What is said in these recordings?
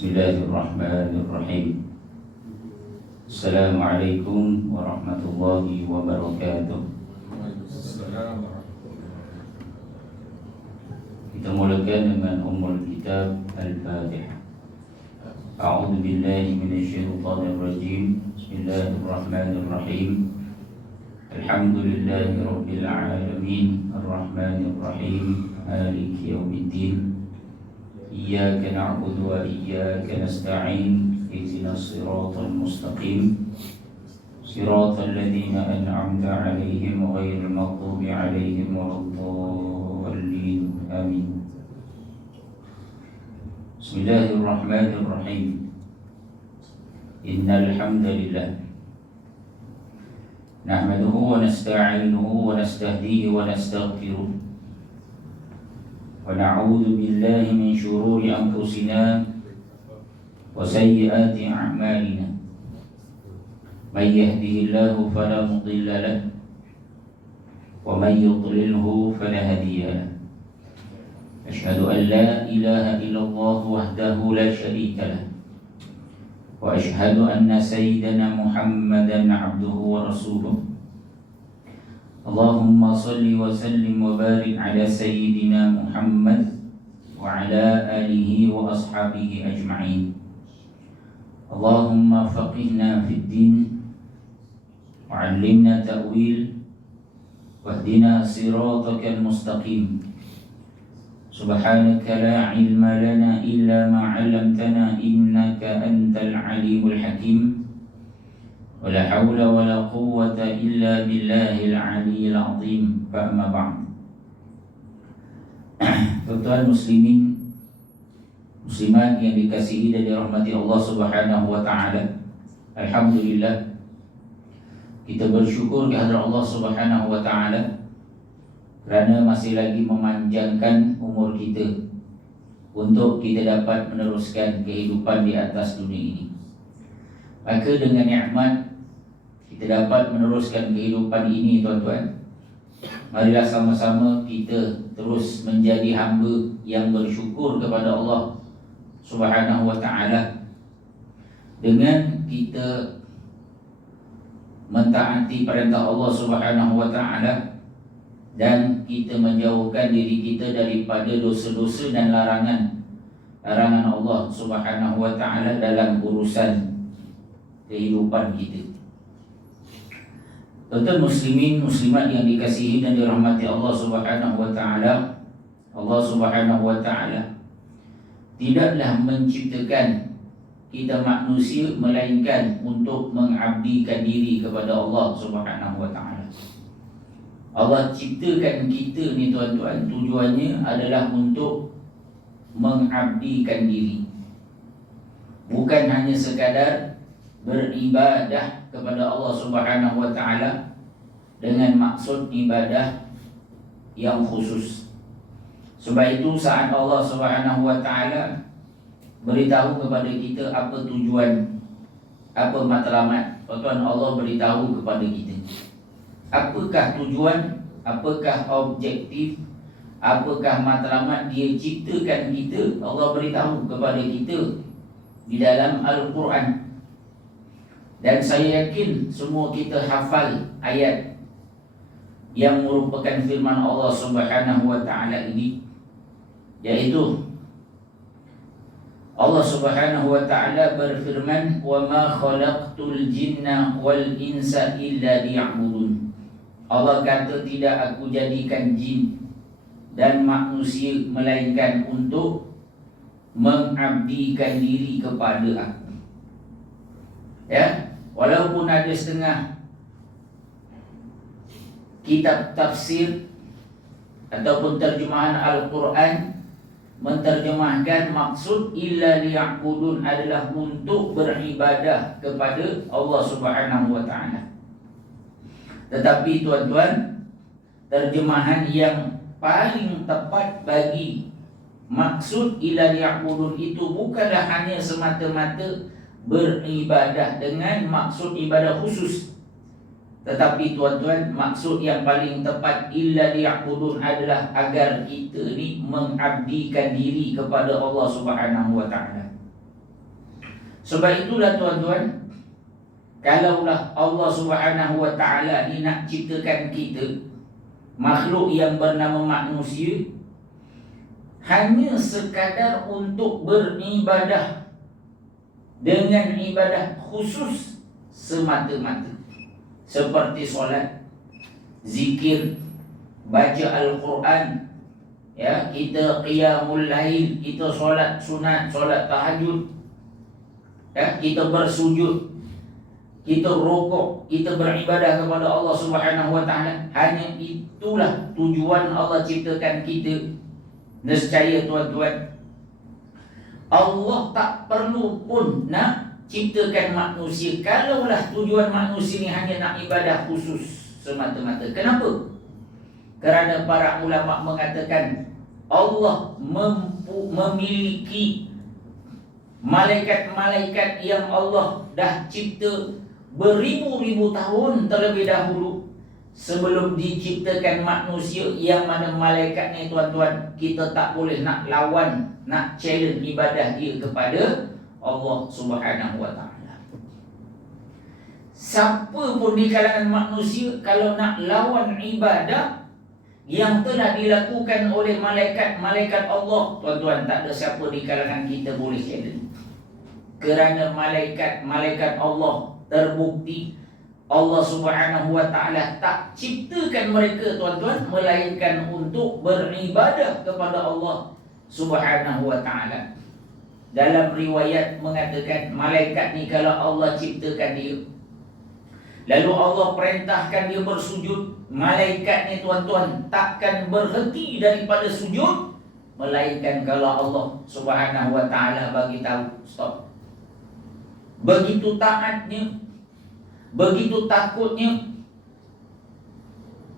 Bismillahirrahmanirrahim. Assalamualaikum warahmatullahi wabarakatuh. Kita mulakan dengan Ummul Kitab Al-Fatihah. A'udzu billahi minasyaitonir rajim. Bismillahirrahmanirrahim. Alhamdulillahi rabbil alamin, arrahmanir rahim, maliki yaumiddin. Iyyaka na'budu wa iyyaka nasta'in. Ihdinas siratal mustaqim. Siratal ladzina an'amta 'alaihim ghairil maghdubi 'alaihim waladdallin. Amin. Bismillahirrahmanirrahim. Innal hamdalillah nahmaduhu wa nasta'inuhu wa nastahdihi wa nastaghfiruh. ونعوذ بالله من شرور أنفسنا وسيئات أعمالنا من يهده الله فلا مضل له ومن يضلله فلا هادي له أشهد أن لا إله إلا الله وحده لا شريك له وأشهد أن سيدنا محمدا عبده ورسوله اللهم صل وسلم وبارك على سيدنا محمد وعلى آله وأصحابه أجمعين اللهم فقهنا في الدين وعلمنا تأويل واهدنا صراطك المستقيم سبحانك لا علم لنا إلا ما علمتنا إنك أنت العليم الحكيم ولا حول ولا قوة إلا بالله العلي العظيم. فأما بعد. Tuan-tuan muslimin muslimat yang dikasihi dan dirahmati Allah Subhanahu wa taala. Alhamdulillah, kita bersyukur kepada Allah Subhanahu wa taala kerana masih lagi memanjangkan umur kita untuk kita dapat meneruskan kehidupan di atas dunia ini. Maka dengan nikmat kita dapat meneruskan kehidupan ini, tuan-tuan. Marilah sama-sama kita terus menjadi hamba yang bersyukur kepada Allah Subhanahu wa taala dengan kita mentaati perintah Allah Subhanahu wa taala dan kita menjauhkan diri kita daripada dosa-dosa dan larangan Allah Subhanahu wa taala dalam urusan kehidupan kita. Tuan-tuan muslimin muslimat yang dikasihi dan dirahmati Allah Subhanahu wa taala, Allah Subhanahu wa taala tidaklah menciptakan kita manusia melainkan untuk mengabdikan diri kepada Allah Subhanahu wa taala. Allah ciptakan kita ni, tuan-tuan, tujuannya adalah untuk mengabdikan diri. Bukan hanya sekadar beribadah kepada Allah Subhanahu wa taala dengan maksud ibadah yang khusus. Sebab itu saat Allah Subhanahu wa taala beritahu kepada kita apa tujuan, apa matlamat, tuan-tuan, Allah beritahu kepada kita apakah tujuan, apakah objektif, apakah matlamat Dia ciptakan kita. Allah beritahu kepada kita di dalam Al-Quran. Dan saya yakin semua kita hafal ayat yang merupakan firman Allah Subhanahu wa taala ini, yaitu Allah Subhanahu wa taala berfirman, "Wa ma khalaqtul jinna wal insa illa liya'budun." Allah kata, tidak aku jadikan jin dan manusia melainkan untuk mengabdikan diri kepada aku. Ya, walaupun ada setengah kitab tafsir ataupun terjemahan Al-Quran menterjemahkan maksud illa liya'budun adalah untuk beribadah kepada Allah Subhanahu wa taala. Tetapi tuan-tuan, terjemahan yang paling tepat bagi maksud illa liya'budun itu bukanlah hanya semata-mata beribadah dengan maksud ibadah khusus. Tetapi tuan-tuan, maksud yang paling tepat illa liya'budun adalah agar kita ni mengabdikan diri kepada Allah Subhanahu wa taala. Sebab itulah tuan-tuan, kalaulah Allah Subhanahu wa ta'ala ni nak ciptakan kita, makhluk yang bernama manusia, hanya sekadar untuk beribadah dengan ibadah khusus semata-mata, seperti solat, zikir, baca Al-Quran, ya, kita qiyamul lail, kita solat sunat, solat tahajud, ya, kita bersujud, kita rukuk, kita beribadah kepada Allah Subhanahu wa ta'ala. Hanya itulah tujuan Allah ciptakan kita. Nescaya tuan-tuan, Allah tak perlu pun nak ciptakan manusia kalaulah tujuan manusia ni hanya nak ibadah khusus semata-mata. Kenapa? Kerana para ulama mengatakan Allah memiliki malaikat-malaikat yang Allah dah cipta beribu-ribu tahun terlebih dahulu sebelum diciptakan manusia, yang mana malaikat ni tuan-tuan, kita tak boleh nak lawan, nak challenge ibadah dia kepada Allah Subhanahu wa ta'ala. Siapa pun di kalangan manusia kalau nak lawan ibadah yang telah dilakukan oleh malaikat Allah, tuan-tuan, tak ada siapa di kalangan kita boleh challenge. Kerana malaikat Allah terbukti Allah Subhanahu wa ta'ala tak ciptakan mereka, tuan-tuan, melainkan untuk beribadah kepada Allah Subhanahu wa ta'ala. Dalam riwayat mengatakan malaikat ni kalau Allah ciptakan dia, lalu Allah perintahkan dia bersujud, malaikat ni tuan-tuan takkan berhenti daripada sujud, melainkan kalau Allah Subhanahu wa ta'ala bagi tahu stop. Begitu taatnya, begitu takutnya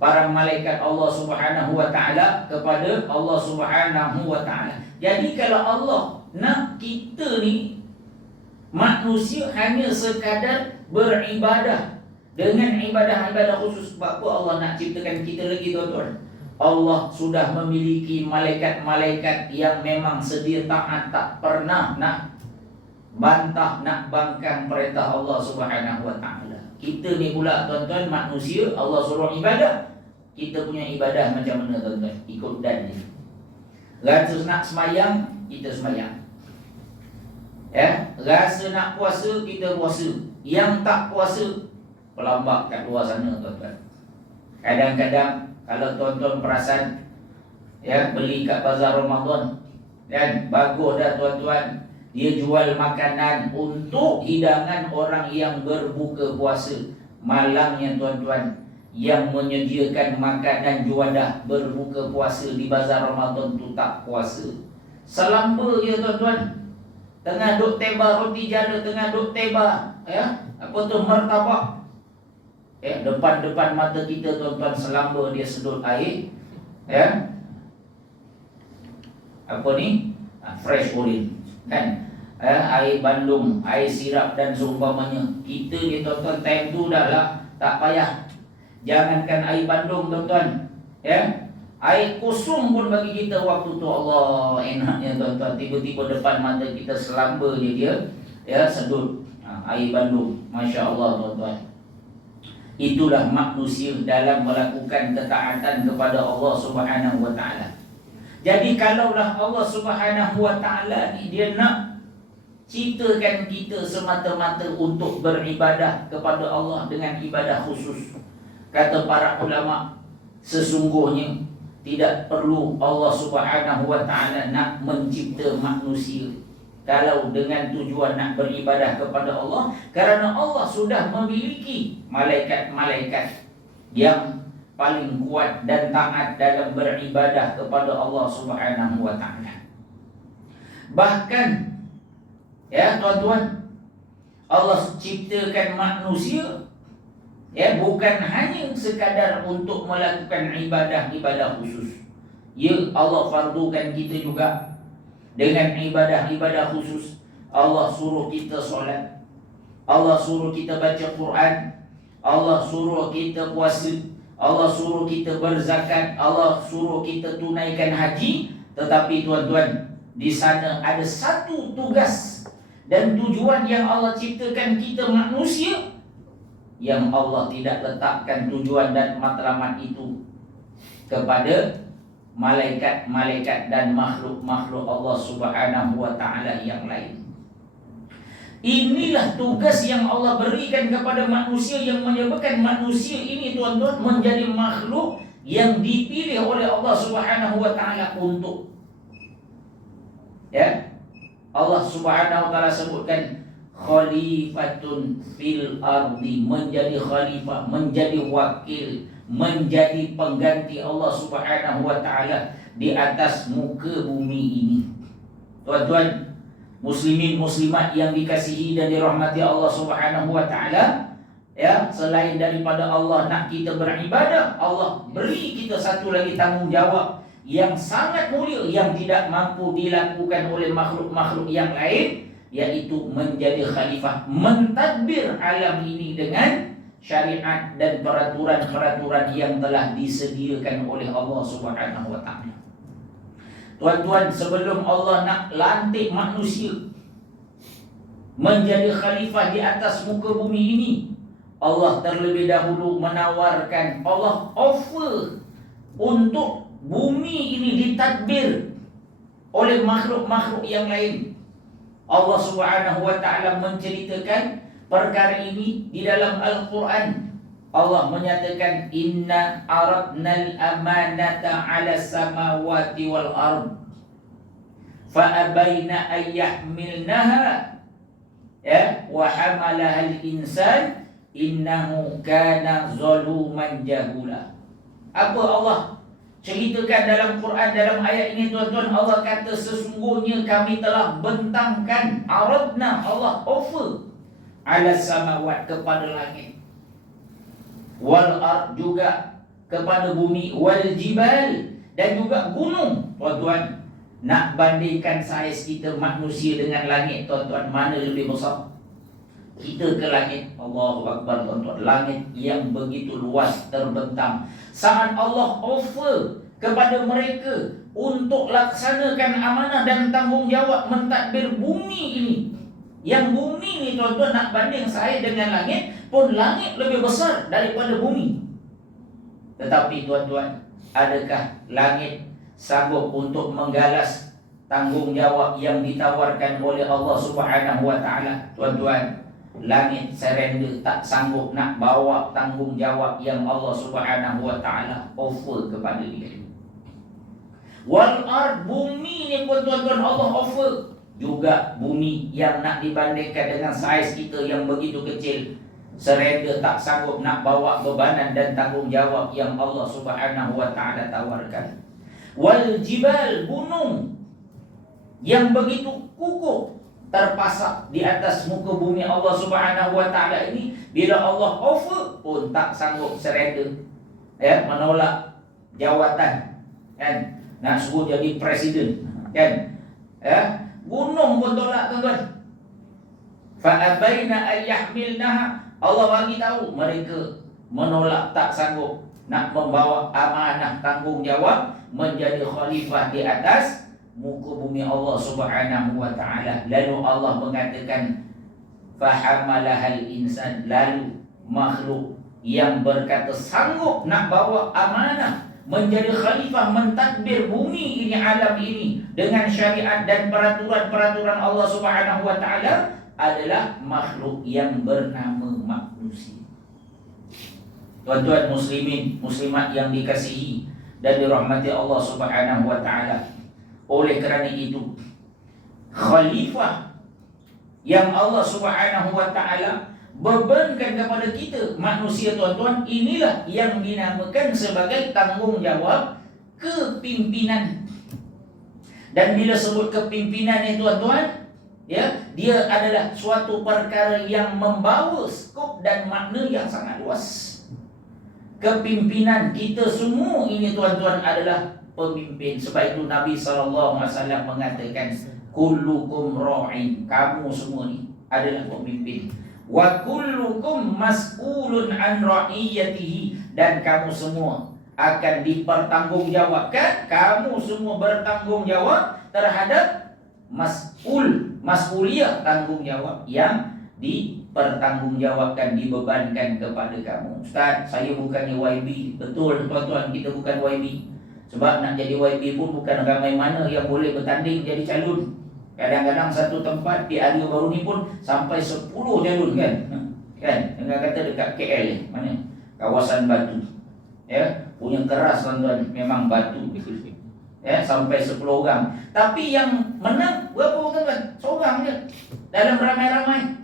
para malaikat Allah Subhanahu wa ta'ala kepada Allah Subhanahu wa ta'ala. Jadi kalau Allah nak kita ni manusia hanya sekadar beribadah dengan ibadah-ibadah khusus, sebab apa Allah nak ciptakan kita lagi, tuan-tuan? Allah sudah memiliki malaikat-malaikat yang memang sedia taat, tak pernah nak bantah, nak bangkang perintah Allah Subhanahu wa ta'ala. Kita ni pula tuan-tuan, manusia, Allah suruh ibadah, kita punya ibadah macam mana, tuan-tuan? Ikut dan je. Rasa nak semayang, kita semayang, ya. Rasa nak puasa, kita puasa. Yang tak puasa, pelambak kat luar sana, tuan-tuan. Kadang-kadang kalau tuan-tuan perasan, ya, beli kat bazar Ramadan, dan bagus dah tuan-tuan, dia jual makanan untuk hidangan orang yang berbuka puasa. Malangnya tuan-tuan, yang menyediakan makanan juadah berbuka puasa di bazar Ramadan tu tak puasa. Selamba je tuan-tuan, tengah duk teba roti jala, tengah duk teba, ya, apa tu, martabak, ya, depan mata kita tuan-tuan, selamba dia sedut air, ya, apa ni, fresh orange, kan, air bandung, air sirap dan seumpamanya. Kita ni tuan-tuan, time tu dah lah tak payah, jangankan air bandung tuan-tuan, ya, air kosong pun bagi kita waktu tu, Allah enaknya tuan-tuan. Tiba-tiba depan mata kita selamba je dia, ya, sedut air bandung. Masya Allah tuan-tuan. Itulah manusia dalam melakukan ketaatan kepada Allah Subhanahu wa ta'ala. Jadi kalaulah Allah Subhanahu wa ta'ala ni dia nak ciptakan kita semata-mata untuk beribadah kepada Allah dengan ibadah khusus, kata para ulama, sesungguhnya tidak perlu Allah Subhanahu wa ta'ala nak mencipta manusia kalau dengan tujuan nak beribadah kepada Allah, kerana Allah sudah memiliki malaikat-malaikat yang paling kuat dan taat dalam beribadah kepada Allah Subhanahu wa ta'ala. Bahkan, ya tuan-tuan, Allah ciptakan manusia, ya, bukan hanya sekadar untuk melakukan ibadah-ibadah khusus. Ya, Allah fardukan kita juga dengan ibadah-ibadah khusus. Allah suruh kita solat, Allah suruh kita baca Quran, Allah suruh kita puasa, Allah suruh kita berzakat, Allah suruh kita tunaikan haji. Tetapi tuan-tuan, di sana ada satu tugas dan tujuan yang Allah ciptakan kita manusia, yang Allah tidak letakkan tujuan dan matlamat itu kepada malaikat-malaikat dan makhluk-makhluk Allah Subhanahu wa taala yang lain. Inilah tugas yang Allah berikan kepada manusia, yang menyebabkan manusia ini tuan-tuan menjadi makhluk yang dipilih oleh Allah Subhanahu wa taala untuk, ya, Allah Subhanahu wa taala sebutkan khalifatun fil ardi, menjadi khalifah, menjadi wakil, menjadi pengganti Allah Subhanahu wa taala di atas muka bumi ini. Tuan-tuan muslimin muslimat yang dikasihi dan dirahmati Allah Subhanahu wa taala, ya, selain daripada Allah nak kita beribadah, Allah beri kita satu lagi tanggungjawab yang sangat mulia yang tidak mampu dilakukan oleh makhluk-makhluk yang lain, yaitu menjadi khalifah, mentadbir alam ini dengan syariat dan peraturan-peraturan yang telah disediakan oleh Allah Subhanahu wa taala. Tuan-tuan, sebelum Allah nak lantik manusia menjadi khalifah di atas muka bumi ini, Allah terlebih dahulu menawarkan, Allah offer untuk bumi ini ditadbir oleh makhluk-makhluk yang lain. Allah Subhanahu wa taala menceritakan perkara ini di dalam Al-Quran. Allah menyatakan, inna aradnal amanata ala samawati wal ard fa abaina ay yahmilnaha, ya, wa hamalaha al insan innahu kana zaluman jahula. Apa Allah ceritakan dalam Quran, dalam ayat ini tuan-tuan? Allah kata sesungguhnya kami telah bentangkan, aradna, Allah offer, ala samawat, kepada langit, wal ard, juga kepada bumi, wal jibal, dan juga gunung. Tuan-tuan, nak bandingkan saiz kita manusia dengan langit, tuan-tuan, mana lebih besar? Kita ke langit, Allahu Akbar tuan-tuan, langit yang begitu luas terbentang. Saat Allah offer kepada mereka untuk laksanakan amanah dan tanggungjawab mentadbir bumi ini, yang bumi ini tuan-tuan nak banding saiz dengan langit pun langit lebih besar daripada bumi. Tetapi tuan-tuan, adakah langit sanggup untuk menggalas tanggungjawab yang ditawarkan oleh Allah Subhanahu wa taala? Tuan-tuan, langit surrender, tak sanggup nak bawa tanggungjawab yang Allah Subhanahu wa taala offer kepada dia. Wal ard, bumi ni pun tuan-tuan Allah offer juga, bumi yang nak dibandingkan dengan saiz kita yang begitu kecil, surrender, tak sanggup nak bawa bebanan dan tanggungjawab yang Allah Subhanahu wa taala tawarkan. Wal jibal, gunung yang begitu kukuh terpasak di atas muka bumi Allah Subhanahu wa taala ini, bila Allah offer pun tak sanggup surrender, ya, menolak jawatan, kan, nak suruh jadi presiden, kan, ya, gunung pun tolak tuan-tuan. Fa abaina ay yahmilnaha, Allah bagi tahu mereka menolak, tak sanggup nak membawa amanah tanggungjawab menjadi khalifah di atas muka bumi Allah Subhanahu wa taala. Lalu Allah mengatakan fahamalahal insan, lalu makhluk yang berkata sanggup nak bawa amanah menjadi khalifah mentadbir bumi ini, alam ini dengan syariat dan peraturan-peraturan Allah Subhanahu wa taala adalah makhluk yang bernama manusia. Tuan-tuan muslimin muslimat yang dikasihi dan dirahmati Allah Subhanahu wa taala, oleh kerana itu khalifah yang Allah Subhanahu wa taala bebankan kepada kita manusia, tuan-tuan, inilah yang dinamakan sebagai tanggungjawab kepimpinan. Dan bila sebut kepimpinan ni tuan-tuan, ya, dia adalah suatu perkara yang membawa skop dan makna yang sangat luas. Kepimpinan kita semua ini tuan-tuan adalah pemimpin. Sebab itu Nabi SAW mengatakan, kullukum ra'in, kamu semua ni adalah pemimpin. Wa kullukum mas'ulun an ra'iyatihi, dan kamu semua akan dipertanggungjawabkan, kamu semua bertanggungjawab terhadap mas'uliyah, tanggungjawab yang dipertanggungjawabkan, dibebankan kepada kamu. Ustaz, saya bukannya YB. Betul tuan-tuan, kita bukan YB. Sebab nak jadi YB pun bukan ramai mana yang boleh bertanding jadi calon. Kadang-kadang satu tempat di area baru ni pun sampai 10 calon kan. Dengan kata dekat KL mana? Kawasan Batu. Ya, punya keras tuan-tuan, memang batu. Ya, sampai 10 orang. Tapi yang menang berapa tuan-tuan? Seorang je dalam ramai-ramai.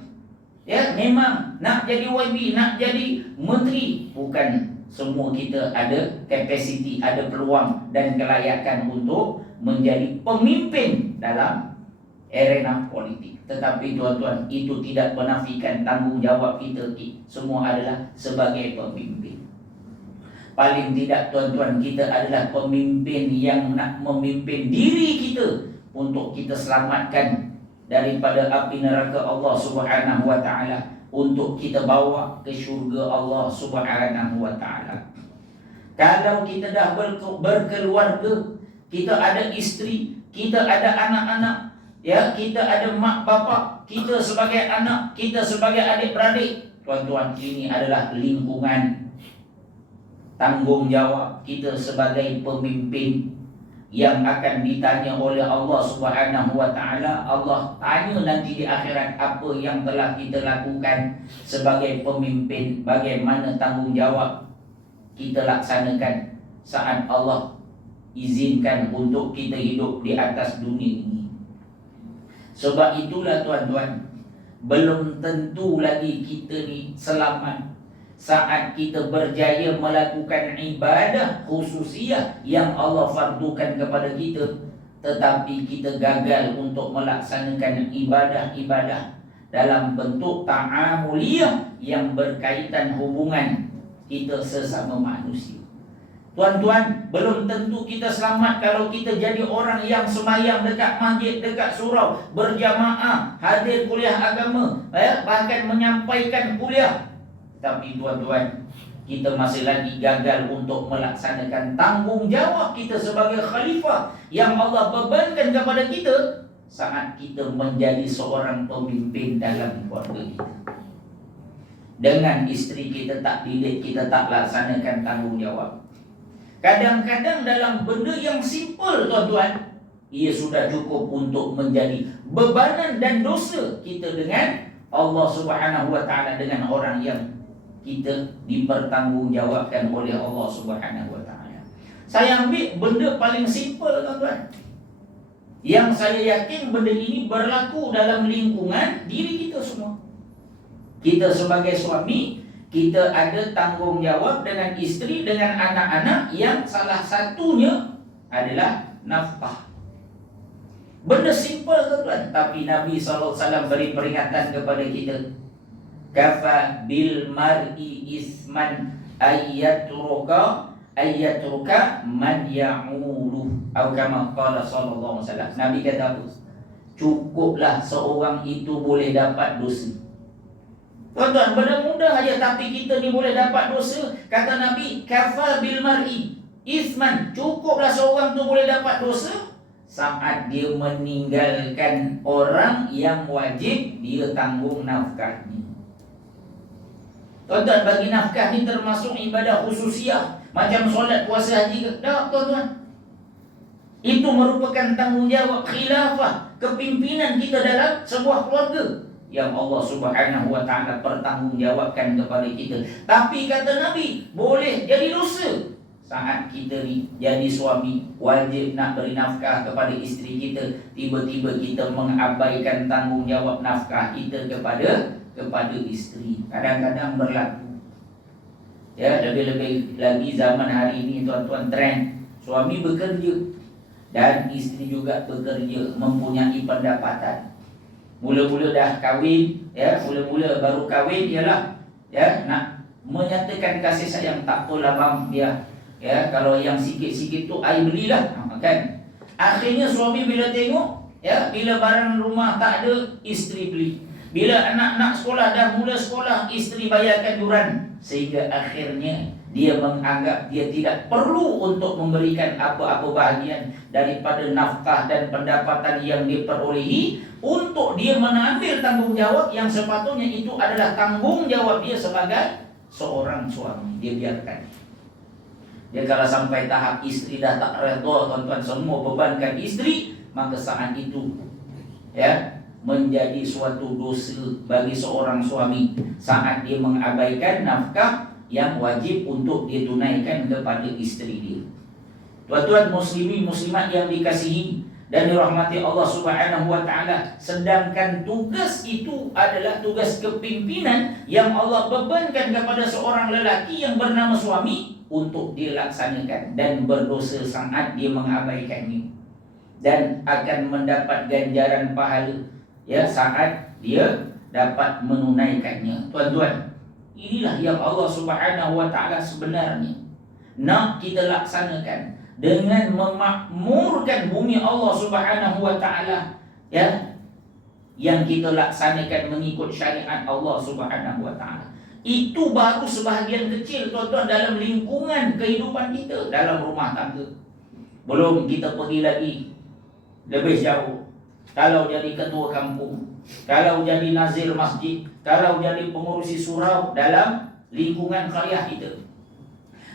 Ya, memang nak jadi YB, nak jadi menteri, bukan semua kita ada kapasiti, ada peluang dan kelayakan untuk menjadi pemimpin dalam arena politik. Tetapi tuan-tuan, itu tidak menafikan tanggungjawab kita semua adalah sebagai pemimpin. Paling tidak tuan-tuan, kita adalah pemimpin yang nak memimpin diri kita untuk kita selamatkan daripada api neraka Allah Subhanahu wa taala, untuk kita bawa ke syurga Allah Subhanahu wa taala. Kalau kita dah berkeluarga, kita ada isteri, kita ada anak-anak, ya, kita ada mak bapak, kita sebagai anak, kita sebagai adik-beradik, tuan-tuan, ini adalah lingkungan tanggungjawab kita sebagai pemimpin yang akan ditanya oleh Allah Subhanahu wa taala. Allah tanya nanti di akhirat apa yang telah kita lakukan sebagai pemimpin, bagaimana tanggungjawab kita laksanakan saat Allah izinkan untuk kita hidup di atas dunia ini. Sebab itulah tuan-tuan, belum tentu lagi kita ni selamat saat kita berjaya melakukan ibadah khususiyah yang Allah fardukan kepada kita, tetapi kita gagal untuk melaksanakan ibadah-ibadah dalam bentuk ta'amuliyah yang berkaitan hubungan kita sesama manusia. Tuan-tuan, belum tentu kita selamat kalau kita jadi orang yang semayang dekat masjid, dekat surau, berjamaah, hadir kuliah agama, bahkan menyampaikan kuliah. Tapi tuan-tuan, kita masih lagi gagal untuk melaksanakan tanggungjawab kita sebagai khalifah yang Allah bebankan kepada kita saat kita menjadi seorang pemimpin dalam keluarga kita. Dengan isteri kita tak didik, kita tak laksanakan tanggungjawab. Kadang-kadang dalam benda yang simple tuan-tuan, ia sudah cukup untuk menjadi bebanan dan dosa kita dengan Allah Subhanahu wa taala, dengan orang yang kita dipertanggungjawabkan oleh Allah Subhanahu wa taala. Saya ambil benda paling simple tuan-tuan, yang saya yakin benda ini berlaku dalam lingkungan diri kita semua. Kita sebagai suami, kita ada tanggungjawab dengan isteri, dengan anak-anak, yang salah satunya adalah nafkah. Benda simple tuan-tuan, tapi Nabi SAW beri peringatan kepada kita. Kafa bil mar'i isman ayyatruka man ya'ulu, atau kama qala sallallahu alaihi wasallam. Nabi kata apa? Cukuplah seorang itu boleh dapat dosa. Tuan-tuan, benda mudah aja, tapi kita ni boleh dapat dosa. Kata Nabi, kafa bil mar'i isman, cukuplah seorang tu boleh dapat dosa saat dia meninggalkan orang yang wajib dia tanggung nafkahnya. Tuan-tuan, bagi nafkah ni termasuk ibadah khususiyah, macam solat, puasa, haji ke? Tak, tuan-tuan. Itu merupakan tanggungjawab khilafah, kepimpinan kita dalam sebuah keluarga yang Allah Subhanahu wa taala pertanggungjawabkan kepada kita. Tapi kata Nabi, boleh jadi dosa saat kita ni jadi suami, wajib nak beri nafkah kepada isteri kita, tiba-tiba kita mengabaikan tanggungjawab nafkah kita kepada isteri. Kadang-kadang berlaku, ya, lebih-lebih lagi zaman hari ini tuan-tuan, trend suami bekerja dan isteri juga bekerja, mempunyai pendapatan. Mula-mula dah kahwin, ya, mula-mula baru kahwin ialah, ya, nak menyatakan kasih sayang, tak apalah bang, ya, kalau yang sikit-sikit tu I belilah, kan. Akhirnya suami bila tengok, ya, bila barang rumah tak ada, isteri beli. Bila anak-anak sekolah dah mula sekolah, isteri bayarkan yuran. Sehingga akhirnya Dia menganggap dia tidak perlu untuk memberikan apa-apa bahagian daripada nafkah dan pendapatan yang diperolehi untuk dia mengambil tanggungjawab yang sepatutnya itu adalah tanggungjawab dia sebagai seorang suami. Dia biarkan. Dia kalau sampai tahap istri dah tak redha, tuan-tuan, semua bebankan istri, maka saat itu menjadi suatu dosa bagi seorang suami saat dia mengabaikan nafkah yang wajib untuk ditunaikan kepada istri dia. Tuan-tuan muslimin muslimat yang dikasihi dan dirahmati Allah Subhanahu wa taala, sedangkan tugas itu adalah tugas kepimpinan yang Allah bebankan kepada seorang lelaki yang bernama suami untuk dilaksanakan, dan berdosa saat dia mengabaikannya, dan akan mendapat ganjaran pahala saat dia dapat menunaikannya. Tuan-tuan, inilah yang Allah Subhanahu wa taala sebenarnya nak kita laksanakan dengan memakmurkan bumi Allah Subhanahu wa taala, yang kita laksanakan mengikut syariat Allah Subhanahu wa taala. Itu baru sebahagian kecil, tuan-tuan, dalam lingkungan kehidupan kita dalam rumah tangga. Belum kita pergi lagi lebih jauh. Kalau jadi ketua kampung, kalau jadi nazir masjid, kalau jadi pengurusi surau dalam lingkungan qaryah kita.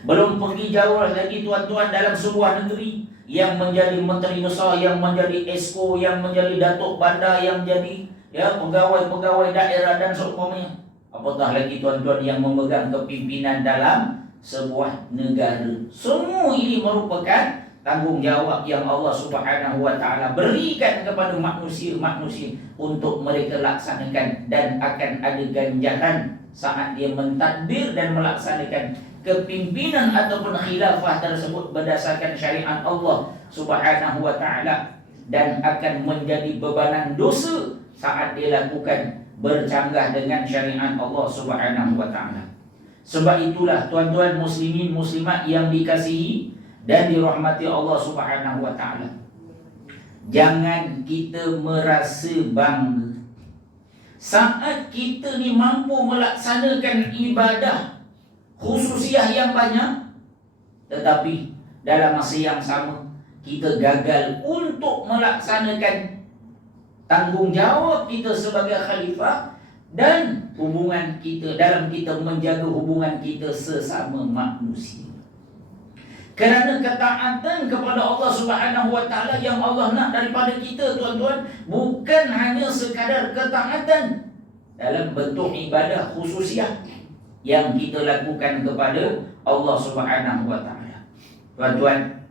Belum pergi jauh lagi, tuan-tuan, dalam sebuah negeri yang menjadi menteri besar, yang menjadi esko, yang menjadi datuk bandar, yang jadi pegawai-pegawai daerah dan seumpamanya. Apatah lagi, tuan-tuan, yang memegang kepimpinan dalam sebuah negara. Semua ini merupakan tanggungjawab yang Allah Subhanahu wa taala berikan kepada manusia-manusia untuk mereka laksanakan, dan akan ada ganjaran saat dia mentadbir dan melaksanakan kepimpinan ataupun khilafah tersebut berdasarkan syariat Allah Subhanahu wa taala, dan akan menjadi bebanan dosa saat dia lakukan bercanggah dengan syariat Allah Subhanahu wa taala. Sebab itulah, tuan-tuan muslimin muslimat yang dikasihi dan dirahmati Allah Subhanahu wa taala, jangan kita merasa bangga saat kita ni mampu melaksanakan ibadah khususiah yang banyak, tetapi dalam masa yang sama kita gagal untuk melaksanakan tanggungjawab kita sebagai khalifah dan hubungan kita dalam kita menjaga hubungan kita sesama manusia. Kerana ketaatan kepada Allah Subhanahu wa taala yang Allah nak daripada kita, tuan-tuan, bukan hanya sekadar ketaatan dalam bentuk ibadah khususiah yang kita lakukan kepada Allah Subhanahu wa taala. Tuan-tuan,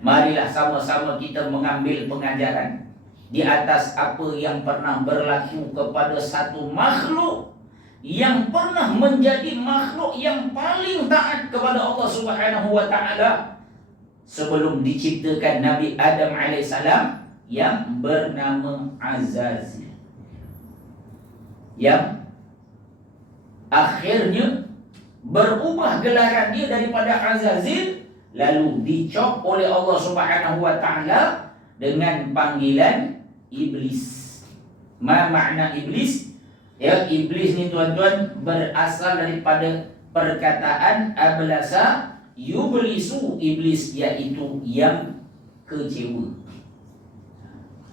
marilah sama-sama kita mengambil pengajaran di atas apa yang pernah berlaku kepada satu makhluk yang pernah menjadi makhluk yang paling taat kepada Allah Subhanahu wa taala sebelum diciptakan Nabi Adam alaihissalam, yang bernama Azazil, yang akhirnya berubah gelaran dia daripada Azazil, lalu dicop oleh Allah Subhanahu wa taala dengan panggilan Iblis. Ma makna Iblis? Iblis ni, tuan-tuan, berasal daripada perkataan ablasa yublisu, iblis, iaitu yang kecewa.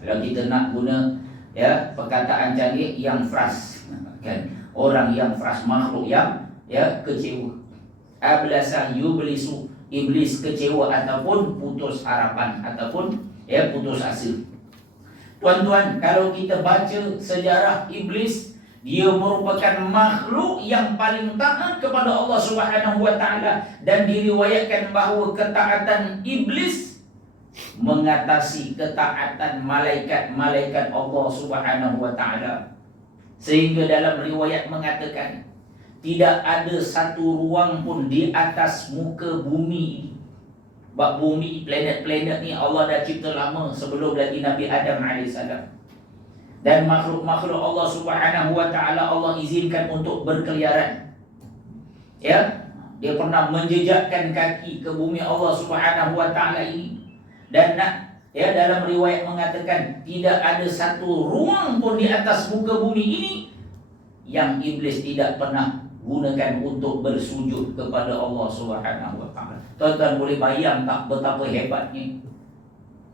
Kalau kita nak guna perkataan canggih, yang fras, kan? Orang yang fras, makhluk yang kecewa. Ablasa yublisu, iblis kecewa ataupun putus harapan ataupun putus asa. Tuan-tuan, kalau kita baca sejarah Iblis, dia merupakan makhluk yang paling taat kepada Allah Subhanahu wa taala, dan diriwayatkan bahawa ketaatan iblis mengatasi ketaatan malaikat-malaikat Allah Subhanahu wa taala. Sehingga dalam riwayat mengatakan tidak ada satu ruang pun di atas muka bumi. Bab bumi, planet-planet ni Allah dah cipta lama sebelum lagi Nabi Adam alaihissalam. Dan makhluk-makhluk Allah Subhanahu wa taala Allah izinkan untuk berkeliaran. Dia pernah menjejakkan kaki ke bumi Allah Subhanahu wa taala ini. Dan dalam riwayat mengatakan tidak ada satu ruang pun di atas muka bumi ini yang iblis tidak pernah gunakan untuk bersujud kepada Allah Subhanahu wa taala. Tuan-tuan boleh bayang tak betapa hebatnya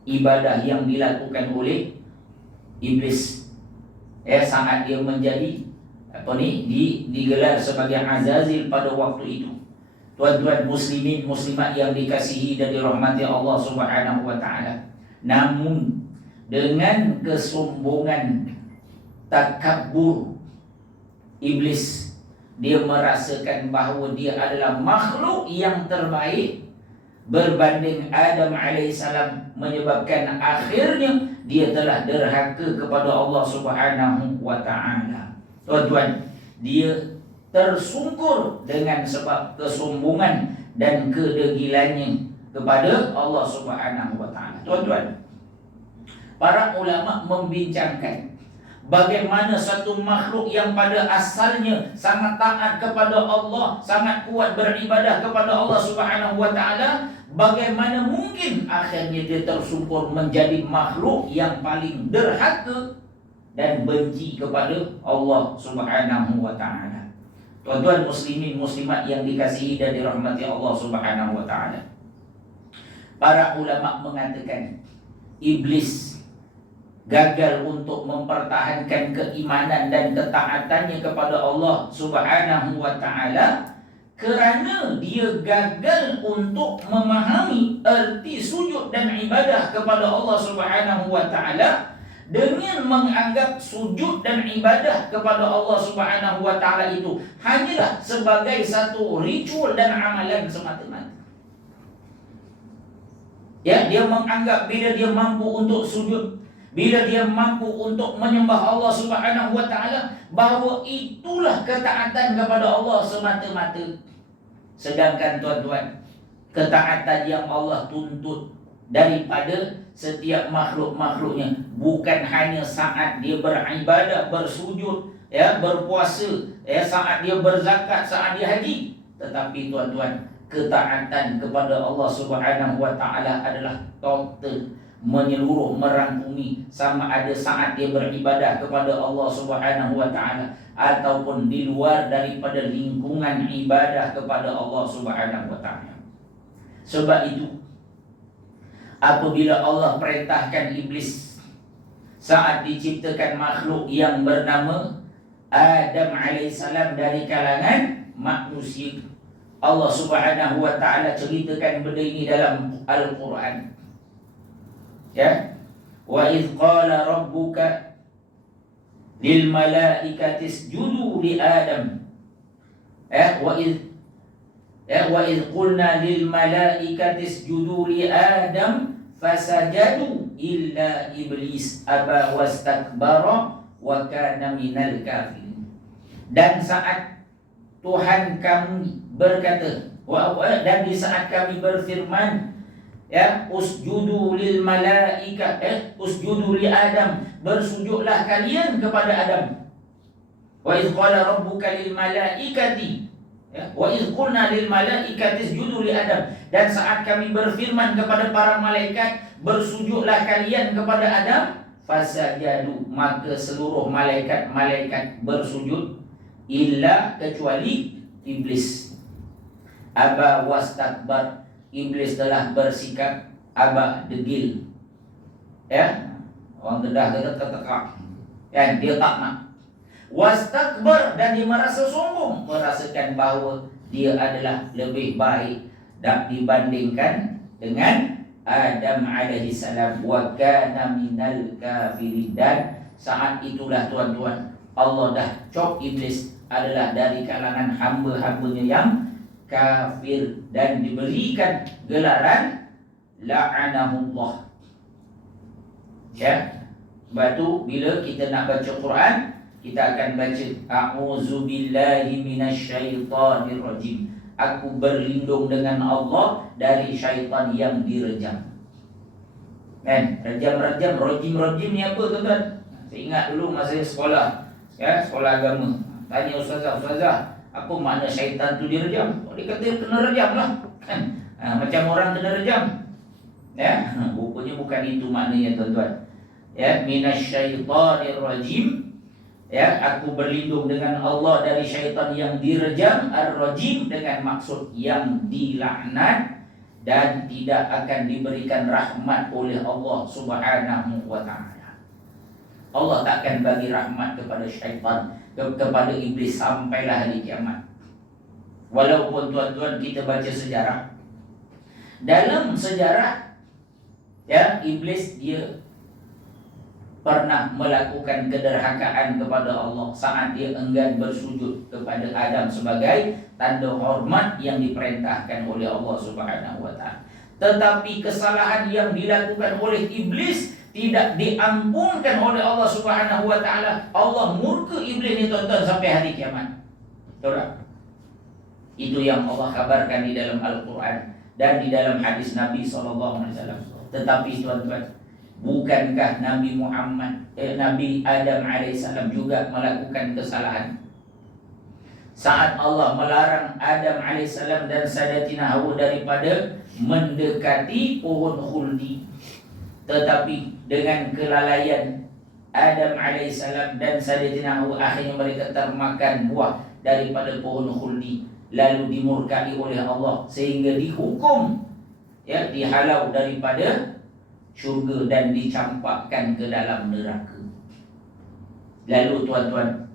ibadah yang dilakukan oleh iblis saat dia menjadi digelar sebagai Azazil pada waktu itu. Tuan-tuan muslimin muslimat yang dikasihi dan dirahmati Allah Subhanahu wa taala. Namun dengan kesombongan, takabur iblis, dia merasakan bahawa dia adalah makhluk yang terbaik berbanding Adam alaihissalam, menyebabkan akhirnya dia telah derhaka kepada Allah Subhanahu wa taala. Tuan-tuan, dia tersungkur dengan sebab kesombongan dan kedegilannya kepada Allah Subhanahu wa taala. Tuan-tuan, para ulama membincangkan bagaimana satu makhluk yang pada asalnya sangat taat kepada Allah, sangat kuat beribadah kepada Allah Subhanahu wa taala, bagaimana mungkin akhirnya dia tersungkur menjadi makhluk yang paling derhaka dan benci kepada Allah Subhanahu wa taala. Tuan-tuan muslimin muslimat yang dikasihi dan dirahmati Allah Subhanahu wa taala. Para ulama mengatakan iblis gagal untuk mempertahankan keimanan dan ketaatannya kepada Allah Subhanahu wa taala kerana dia gagal untuk memahami erti sujud dan ibadah kepada Allah Subhanahu wa taala, dengan menganggap sujud dan ibadah kepada Allah Subhanahu wa taala itu hanyalah sebagai satu ritual dan amalan semata-mata. Dia menganggap bila dia mampu untuk sujud, bila dia mampu untuk menyembah Allah Subhanahu wa taala, bahawa itulah ketaatan kepada Allah semata-mata. Sedangkan tuan-tuan, ketaatan yang Allah tuntut daripada setiap makhluk-makhluknya bukan hanya saat dia beribadah, bersujud, berpuasa, saat dia berzakat, saat dia haji, tetapi tuan-tuan, ketaatan kepada Allah Subhanahu wa taala adalah total, menyeluruh, merangkumi, sama ada saat dia beribadah kepada Allah Subhanahu wa taala ataupun di luar daripada lingkungan ibadah kepada Allah Subhanahu wa taala. Sebab itu apabila Allah perintahkan iblis saat diciptakan makhluk yang bernama Adam alaihissalam dari kalangan manusia, Allah Subhanahu wa taala ceritakan benda ini dalam Al-Quran. Wa idh qala rabbuka lil malaikati isjudu li Adam. Wa idh qulna lil malaikati isjudu li Adam fasajadu illa iblis aba wastakbara wa kana minal kafirin. Dan saat Tuhan kami berkata, dan di saat kami berfirman, usjudu lil malaika, usjudu li Adam, bersujudlah kalian kepada Adam. Wa idh qala rabbuka lil malaikati, wa idh qulna lil malaikati isjudu li Adam, dan saat kami berfirman kepada para malaikat, bersujudlah kalian kepada Adam, fasajadu, maka seluruh malaikat bersujud, illa, kecuali iblis. Aba wastakbar, iblis telah bersikap aba, degil. Orang dedah tertekak, dia tak nak. Wastakbar, dan dia merasa sombong, merasakan bahawa dia adalah lebih baik dan dibandingkan dengan Adam alaihi salam. Wa kana minal kafirin, dan saat itulah tuan-tuan, Allah dah cop iblis adalah dari kalangan hamba-hambanya yang kafir, dan diberikan gelaran la'anahullah. Sebab tu bila kita nak baca Quran, kita akan baca a'udzubillahi minasyaitonir rajim. Aku berlindung dengan Allah dari syaitan yang direjam. Rejam-rejam, rajim ni apa tuan-tuan? Saya ingat dulu masa sekolah, sekolah agama. Tanya ustazah, apa makna syaitan tu direjam? Dia kata kena rejam lah, macam orang kena rejam. Rupanya bukan itu maknanya tuan-tuan. Minasyaitonir rajim. Ya, aku berlindung dengan Allah dari syaitan yang direjam, ar-rajim, dengan maksud yang dilaknat dan tidak akan diberikan rahmat oleh Allah Subhanahu wa taala. Allah tak akan bagi rahmat kepada syaitan, kepada iblis sampailah hari kiamat. Walaupun tuan-tuan kita baca sejarah, dalam sejarah ya, iblis dia pernah melakukan kederhakaan kepada Allah saat dia enggan bersujud kepada Adam sebagai tanda hormat yang diperintahkan oleh Allah Subhanahu wa taala. Tetapi kesalahan yang dilakukan oleh iblis tidak diampunkan oleh Allah Subhanahu wa taala. Allah murka iblis ni tuan-tuan sampai hari kiamat. Betul tak? Itu yang Allah kabarkan di dalam Al-Quran dan di dalam hadis Nabi SAW. Tetapi tuan-tuan, bukankah Nabi Nabi Adam alaihissalam juga melakukan kesalahan? Saat Allah melarang Adam alaihissalam dan Sayyidatina Hawa daripada mendekati pohon khuldi, tetapi dengan kelalaian Adam alaihissalam dan Sayyidatina Hawa, akhirnya mereka termakan buah daripada pohon khuldi, lalu dimurkai oleh Allah sehingga dihukum, ya, dihalau daripada syurga dan dicampakkan ke dalam neraka. Lalu tuan-tuan,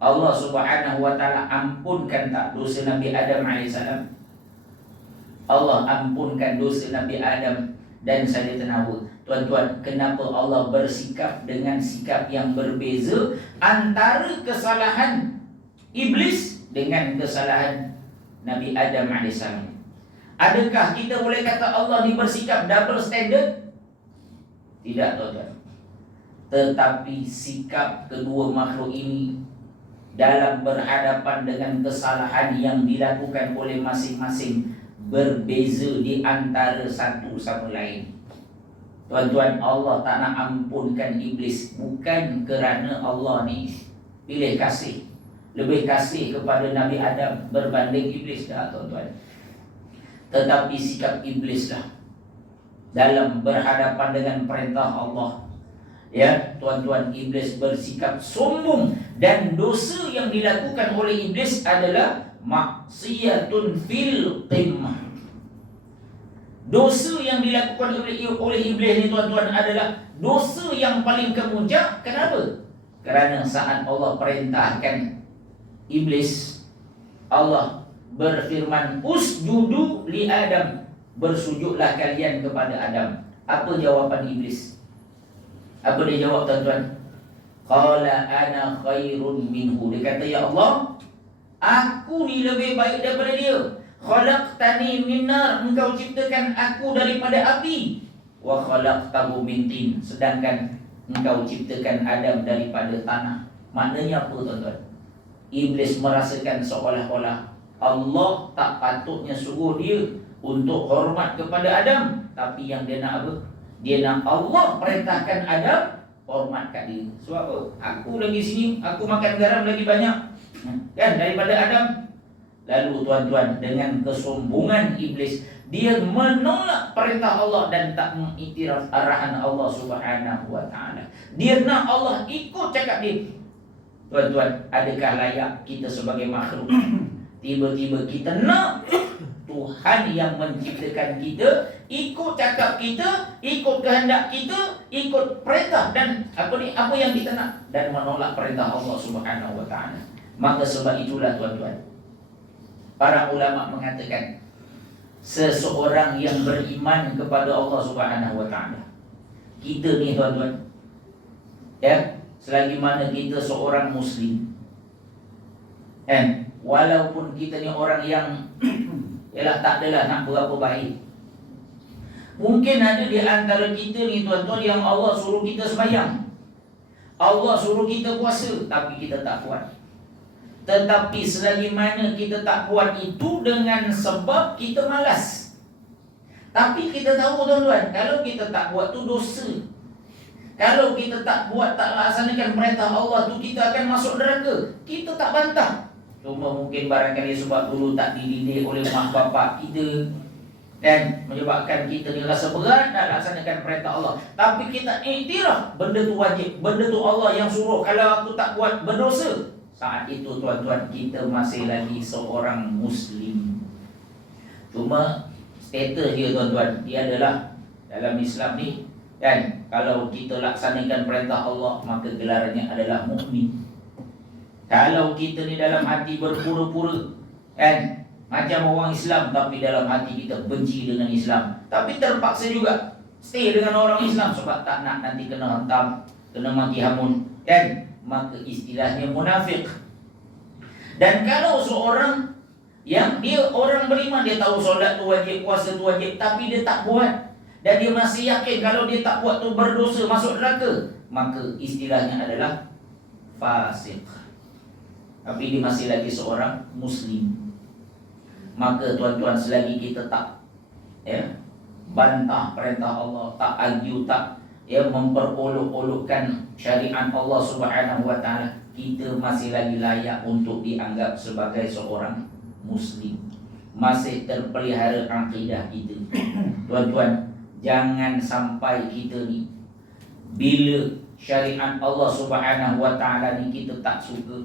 Allah Subhanahu wa taala ampunkan tak dosa Nabi Adam alaihissalam? Allah ampunkan dosa Nabi Adam dan Sayyidatina Hawa. Tuan-tuan, kenapa Allah bersikap dengan sikap yang berbeza antara kesalahan iblis dengan kesalahan Nabi Adam alaihissalam? Adakah kita boleh kata Allah ni bersikap double standard? Tidak, tuan-tuan. Tetapi sikap kedua makhluk ini dalam berhadapan dengan kesalahan yang dilakukan oleh masing-masing berbeza di antara satu sama lain. Tuan-tuan, Allah tak nak ampunkan iblis bukan kerana Allah ni pilih kasih, lebih kasih kepada Nabi Adam berbanding iblis, dah tuan-tuan. Tetapi sikap iblislah dalam berhadapan dengan perintah Allah. Ya, tuan-tuan, iblis bersikap sombong dan dosa yang dilakukan oleh iblis adalah maksiyatun fil qimmah. Dosa yang dilakukan oleh iblis ni tuan-tuan adalah dosa yang paling kemuncak. Kenapa? Kerana saat Allah perintahkan iblis, Allah berfirman, usjudu li Adam, bersujudlah kalian kepada Adam. Apa jawapan iblis? Apa dia jawab, tuan-tuan? Qala ana khairun minhu. Dia kata, ya Allah, aku ni lebih baik daripada dia. Khalaqtani min nar, engkau ciptakan aku daripada api. Wa khalaqtahu min tin, sedangkan engkau ciptakan Adam daripada tanah. Maknanya apa, tuan-tuan? Iblis merasakan seolah-olah Allah tak patutnya suruh dia untuk hormat kepada Adam, tapi yang dia nak apa? Dia nak Allah perintahkan Adam hormat kat dia. Sebab apa? Aku lagi sini, aku makan garam lagi banyak, kan, daripada Adam. Lalu tuan-tuan, dengan kesombongan iblis, dia menolak perintah Allah dan tak mengiktiraf arahan Allah Subhanahu wa taala. Dia nak Allah ikut cakap dia. Tuan-tuan, adakah layak kita sebagai makhluk tiba-tiba kita nak Tuhan yang menciptakan kita ikut cakap kita, ikut kehendak kita, ikut perintah dan apa yang kita nak, dan menolak perintah Allah Subhanahu wa taala? Maka sebab itulah tuan-tuan, para ulama mengatakan seseorang yang beriman kepada Allah Subhanahu wa taala, kita ni tuan-tuan, ya, selagi mana kita seorang muslim, walaupun kita ni orang yang ialah tak adalah nak berapa baik. Mungkin ada di antara kita ni tuan-tuan yang Allah suruh kita sembahyang, Allah suruh kita puasa, tapi kita tak buat. Tetapi selagi mana kita tak buat itu dengan sebab kita malas. Tapi kita tahu tuan-tuan, kalau kita tak buat tu dosa. Kalau kita tak buat, tak laksanakan perintah Allah tu, kita akan masuk neraka. Kita tak bantah. Cuma mungkin barangkali sebab dulu tak dididik oleh mak bapak kita, dan menyebabkan kita ni rasa berat nak laksanakan perintah Allah. Tapi kita iktiraf benda tu wajib, benda tu Allah yang suruh, kalau aku tak buat berdosa. Saat itu tuan-tuan, kita masih lagi seorang Muslim. Cuma status dia tuan-tuan, dia adalah dalam Islam ni, dan kalau kita laksanakan perintah Allah, maka gelarannya adalah mukmin. Kalau kita ni dalam hati berpura-pura, kan, macam orang Islam, tapi dalam hati kita benci dengan Islam, tapi terpaksa juga stay dengan orang Islam sebab tak nak nanti kena hantam, kena maki hamun, kan, maka istilahnya munafik. Dan kalau seorang yang dia orang beriman, dia tahu solat tu wajib, puasa tu wajib, tapi dia tak buat, dan dia masih yakin kalau dia tak buat tu berdosa, masuk neraka, maka istilahnya adalah fasik. Tapi dia masih lagi seorang Muslim. Maka tuan-tuan, selagi kita tak bantah perintah Allah, tak argue, tak memperolok-olokkan syariat Allah Subhanahu wa taala, kita masih lagi layak untuk dianggap sebagai seorang Muslim. Masih terpelihara akidah kita. Tuan-tuan, jangan sampai kita ni bila syariat Allah Subhanahu wa taala ni kita tak suka,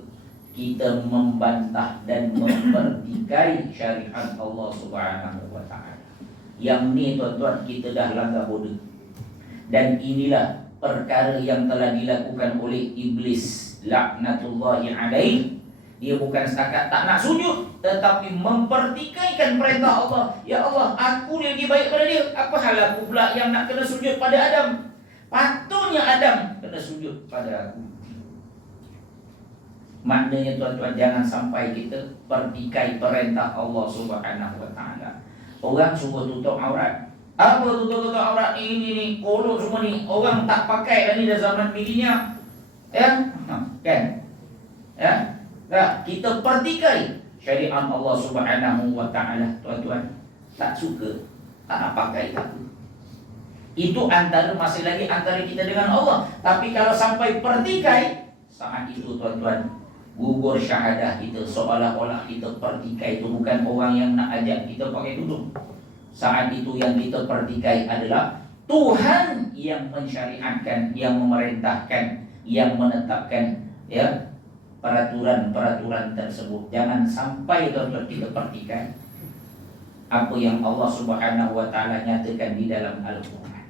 kita membantah dan mempertikai syariat Allah Subhanahu wa taala. Yang ni tuan-tuan, kita dah langgar border. Dan inilah perkara yang telah dilakukan oleh iblis laknatullahi alaih. Dia bukan setakat tak nak sujud, tetapi mempertikaikan perintah Allah. Ya Allah, aku ni lagi baik pada dia, apa hal aku pula yang nak kena sujud pada Adam? Patutnya Adam kena sujud pada aku. Maknanya tuan-tuan, jangan sampai kita pertikai perintah Allah Subhanahu wa taala. Orang suruh tutup aurat. Apa tutup aurat ini kolot semua ni? Orang tak pakai dah ni dah zaman milenial. Ya? Kan? Ya? Tak, kita pertikai syariat Allah Subhanahu wa taala, tuan-tuan. Tak suka, tak nak pakai tak. Itu antara masih lagi antara kita dengan Allah. Tapi kalau sampai pertikai, saat itu tuan-tuan, gugur syahadah kita, seolah-olah kita pertikai itu bukan orang yang nak ajak kita pakai tudung. Saat itu yang kita pertikai adalah Tuhan yang mensyariatkan, yang memerintahkan, yang menetapkan peraturan-peraturan tersebut. Jangan sampai tuan-tuan kita pertikai apa yang Allah Subhanahu wa taala nyatakan di dalam Al-Quran.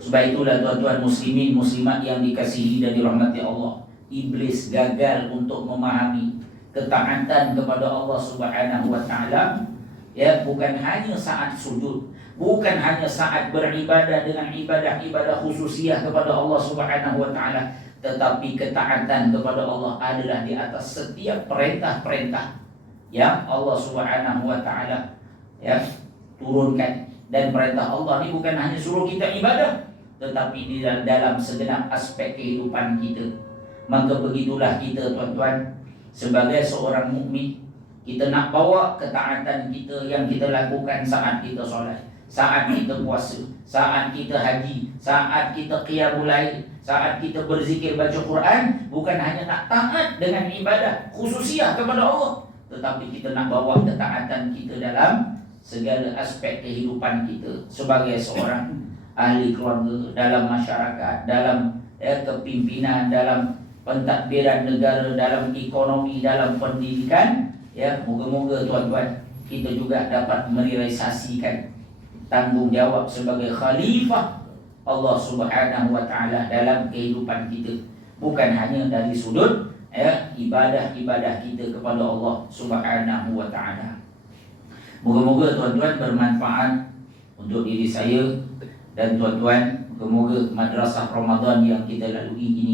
Sebab itulah tuan-tuan muslimin muslimat yang dikasihi dan dirahmati Allah, iblis gagal untuk memahami ketaatan kepada Allah Subhanahu wa taala, bukan hanya saat sujud, bukan hanya saat beribadah dengan ibadah-ibadah khususiah kepada Allah Subhanahu wa taala, tetapi ketaatan kepada Allah adalah di atas setiap perintah-perintah yang Allah Subhanahu wa taala turunkan. Dan perintah Allah ni bukan hanya suruh kita ibadah, tetapi di dalam segenap aspek kehidupan kita. Maka begitulah kita tuan-tuan, sebagai seorang mukmin, kita nak bawa ketaatan kita yang kita lakukan saat kita solat, saat kita puasa, saat kita haji, saat kita qiyamul lail, saat kita berzikir baca Quran, bukan hanya nak taat dengan ibadah khususiah kepada Allah, tetapi kita nak bawa ketaatan kita dalam segala aspek kehidupan kita sebagai seorang ahli keluarga, dalam masyarakat, dalam kepimpinan, dalam pentadbiran negara, dalam ekonomi, dalam pendidikan. Moga-moga tuan-tuan kita juga dapat merealisasikan tanggungjawab sebagai khalifah Allah Subhanahu wa taala dalam kehidupan kita, bukan hanya dari sudut ibadah-ibadah kita kepada Allah Subhanahu wa taala. Moga-moga tuan-tuan bermanfaat untuk diri saya dan tuan-tuan. Moga-moga madrasah Ramadan yang kita lalui ini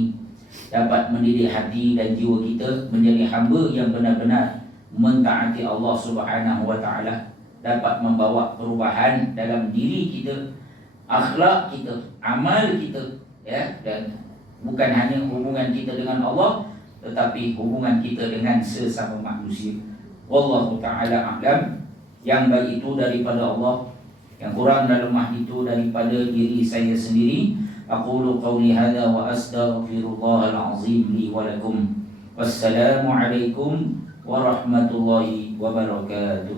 dapat mendidik hati dan jiwa kita menjadi hamba yang benar-benar mentaati Allah Subhanahu wa taala, dapat membawa perubahan dalam diri kita, akhlak kita, amal kita, dan bukan hanya hubungan kita dengan Allah, tetapi hubungan kita dengan sesama manusia. Wallahu taala a'lam. Yang baik itu daripada Allah, yang kurang dan lemah itu daripada diri saya sendiri. Aqulu qawli hadza wa astaghfirullahal azim li wa lakum. Wassalamu alaikum warahmatullahi wabarakatuh.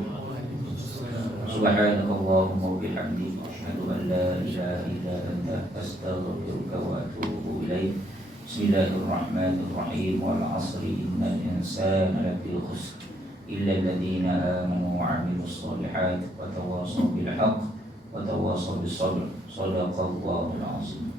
Subhanakallahumma wa bihamdika asyhadu an la ilaha illa anta astaghfiruka wa atubu ilaik. Bismillahirrahmanirrahim. Wal 'asri innal insana lafi khusr illa alladziina aamanu wa 'amilus shalihaati wa tawassaw bil haqq wa tawassaw bis sabr. Shadaqallahul 'azim.